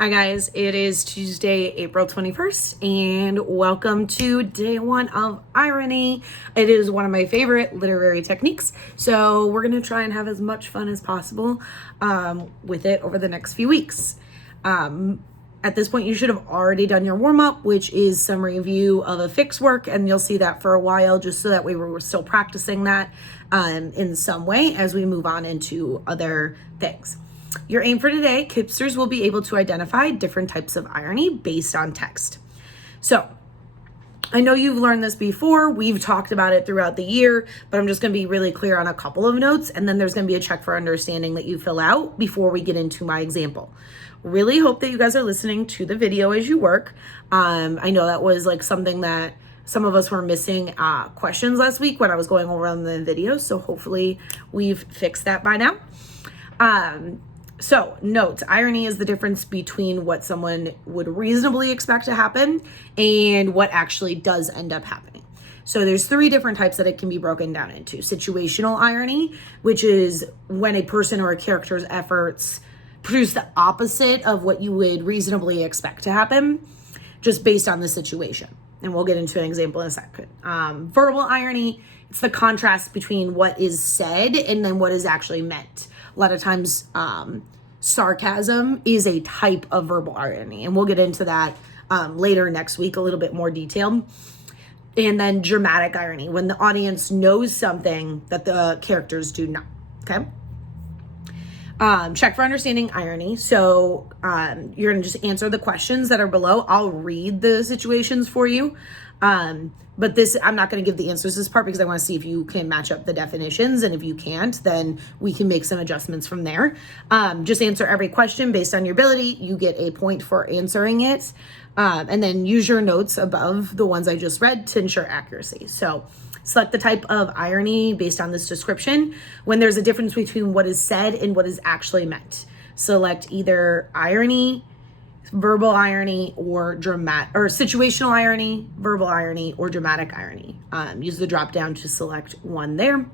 Hi guys, it is Tuesday, April 21st, and welcome to day one of irony. It is one of my favorite literary techniques, so we're going to try and have as much fun as possible with it over the next few weeks. At this point, you should have already done your warm-up, which is some review of a fix work, and you'll see that for a while, just so that way we're still practicing that in some way as we move on into other things. Your aim for today, Kipsters will be able to identify different types of irony based on text. So, I know you've learned this before. We've talked about it throughout the year, but I'm just going to be really clear on a couple of notes, and then there's going to be a check for understanding that you fill out before we get into my example. Really hope that you guys are listening to the video as you work. I know that was like something that some of us were missing questions last week when I was going over on the video, so hopefully we've fixed that by now. So, note, irony is the difference between what someone would reasonably expect to happen and what actually does end up happening. So there's three different types that it can be broken down into. Situational irony, which is when a person or a character's efforts produce the opposite of what you would reasonably expect to happen, just based on the situation. And we'll get into an example in a second. Verbal irony, it's the contrast between what is said and then what is actually meant. A lot of times, sarcasm is a type of verbal irony, and we'll get into that later next week, a little bit more detailed. And then dramatic irony, when the audience knows something that the characters do not. Okay. Check for understanding irony. So you're going to just answer the questions that are below. I'll read the situations for you. But this, I'm not going to give the answers this part because I want to see if you can match up the definitions. And if you can't, then we can make some adjustments from there. Just answer every question based on your ability. You get a point for answering it. And then use your notes above the ones I just read to ensure accuracy. So select the type of irony based on this description when there's a difference between what is said and what is actually meant. Select either irony, verbal irony, or situational irony, verbal irony, or dramatic irony. Use the drop down to select one there.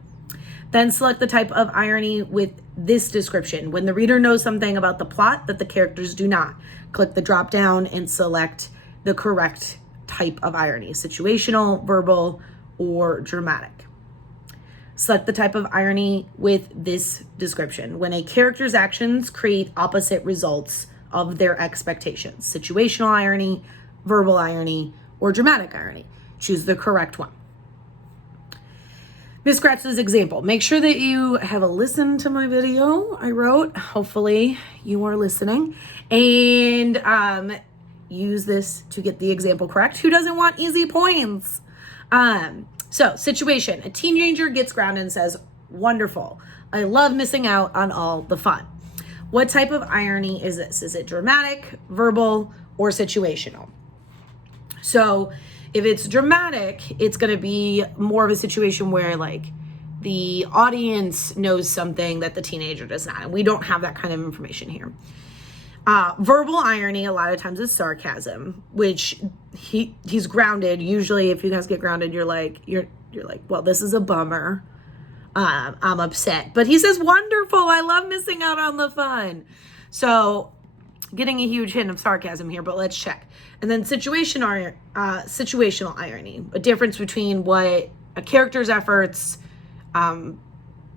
Then select the type of irony with this description. When the reader knows something about the plot that the characters do not, click the drop down and select the correct type of irony, situational, verbal, or dramatic. Select the type of irony with this description. When a character's actions create opposite results of their expectations, situational irony, verbal irony, or dramatic irony. Choose the correct one. Miss Gratch's example. Make sure that you have listened to my video I wrote. Hopefully you are listening. And use this to get the example correct. Who doesn't want easy points? So, situation. A teenager gets grounded and says, "Wonderful. I love missing out on all the fun." What type of irony is this? Is it dramatic, verbal, or situational? So if it's dramatic, it's going to be more of a situation where like the audience knows something that the teenager does not. And we don't have that kind of information here. Verbal irony a lot of times is sarcasm, which he's grounded. Usually if you guys get grounded, you're like, well, this is a bummer. I'm upset. But he says, "Wonderful. I love missing out on the fun." So getting a huge hint of sarcasm here, but let's check. And then situational irony, a difference between what a character's efforts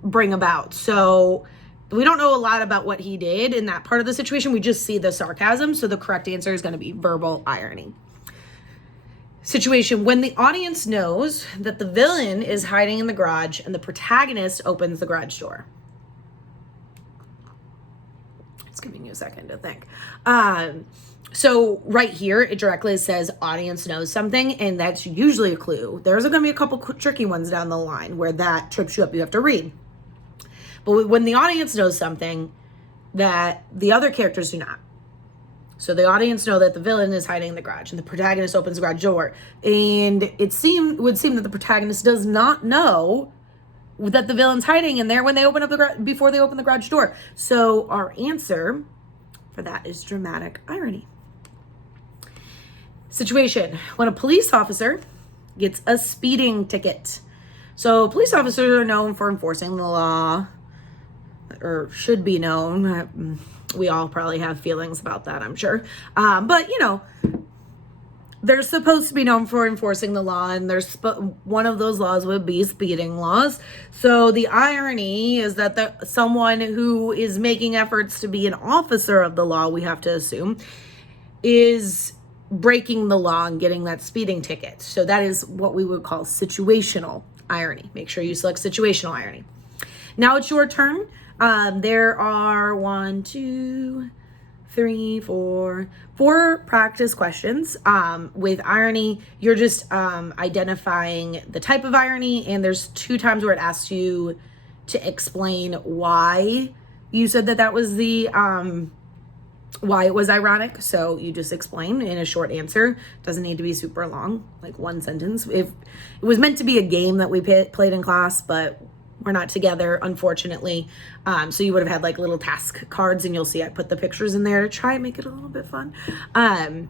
bring about. So we don't know a lot about what he did in that part of the situation. We just see the sarcasm. So the correct answer is going to be verbal irony. Situation, when the audience knows that the villain is hiding in the garage and the protagonist opens the garage door. It's giving you a second to think. So right here, it directly says audience knows something, and that's usually a clue. There's going to be a couple tricky ones down the line where that trips you up. You have to read. But when the audience knows something that the other characters do not. So the audience know that the villain is hiding in the garage and the protagonist opens the garage door. And it would seem that the protagonist does not know that the villain's hiding in there when they open up before they open the garage door. So our answer for that is dramatic irony. Situation, when a police officer gets a speeding ticket. So police officers are known for enforcing the law, or should be known. We all probably have feelings about that, I'm sure. But, you know, they're supposed to be known for enforcing the law, and one of those laws would be speeding laws. So the irony is that someone who is making efforts to be an officer of the law, we have to assume, is breaking the law and getting that speeding ticket. So that is what we would call situational irony. Make sure you select situational irony. Now it's your turn. There are 4 practice questions. With irony, you're just identifying the type of irony, and there's 2 times where it asks you to explain why you said that was the why it was ironic. So you just explain in a short answer. Doesn't need to be super long, like 1 sentence. If it was meant to be a game that we played in class, but we're not together, unfortunately. So you would have had like little task cards, and you'll see I put the pictures in there to try and make it a little bit fun. I'm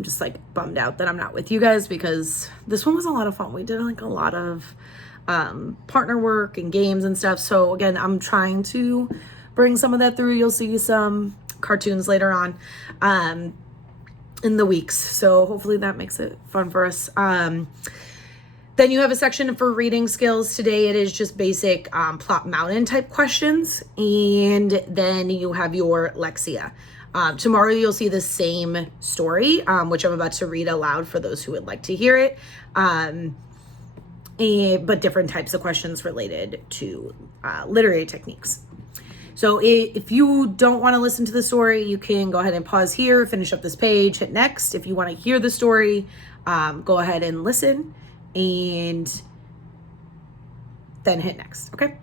just like bummed out that I'm not with you guys, because this one was a lot of fun. We did like a lot of partner work and games and stuff. So again, I'm trying to bring some of that through. You'll see some cartoons later on in the weeks. So hopefully that makes it fun for us. Then you have a section for reading skills. Today it is just basic Plot Mountain type questions. And then you have your Lexia. Tomorrow you'll see the same story, which I'm about to read aloud for those who would like to hear it. But different types of questions related to literary techniques. So if you don't want to listen to the story, you can go ahead and pause here, finish up this page, hit next. If you want to hear the story, go ahead and listen, and then hit next, okay?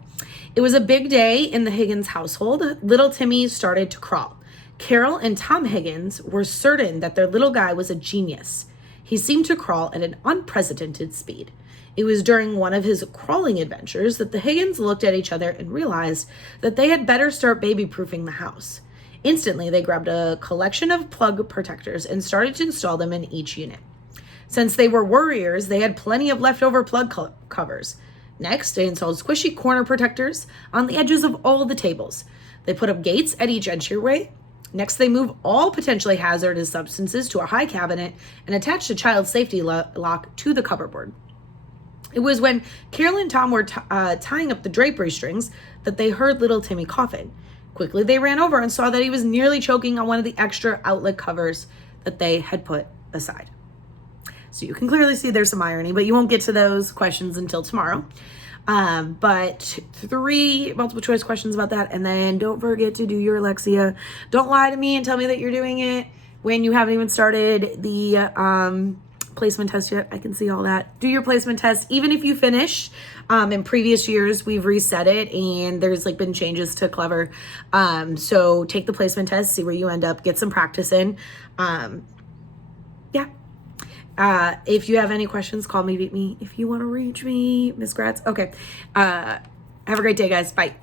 It was a big day in the Higgins household. Little Timmy started to crawl. Carol and Tom Higgins were certain that their little guy was a genius. He seemed to crawl at an unprecedented speed. It was during one of his crawling adventures that the Higgins looked at each other and realized that they had better start baby-proofing the house. Instantly, they grabbed a collection of plug protectors and started to install them in each unit. Since they were worriers, they had plenty of leftover plug covers. Next, they installed squishy corner protectors on the edges of all the tables. They put up gates at each entryway. Next, they moved all potentially hazardous substances to a high cabinet and attached a child safety lock to the cupboard. It was when Carol and Tom were tying up the drapery strings that they heard little Timmy coughing. Quickly, they ran over and saw that he was nearly choking on one of the extra outlet covers that they had put aside. So you can clearly see there's some irony, but you won't get to those questions until tomorrow. But 3 multiple choice questions about that. And then don't forget to do your Alexia. Don't lie to me and tell me that you're doing it when you haven't even started the placement test yet. I can see all that. Do your placement test. Even if you finish, in previous years, we've reset it and there's like been changes to Clever. So take the placement test, see where you end up, get some practice in. Yeah. If you have any questions, call me, beat me. If you want to reach me, Miss Gratz. Okay. Have a great day, guys. Bye.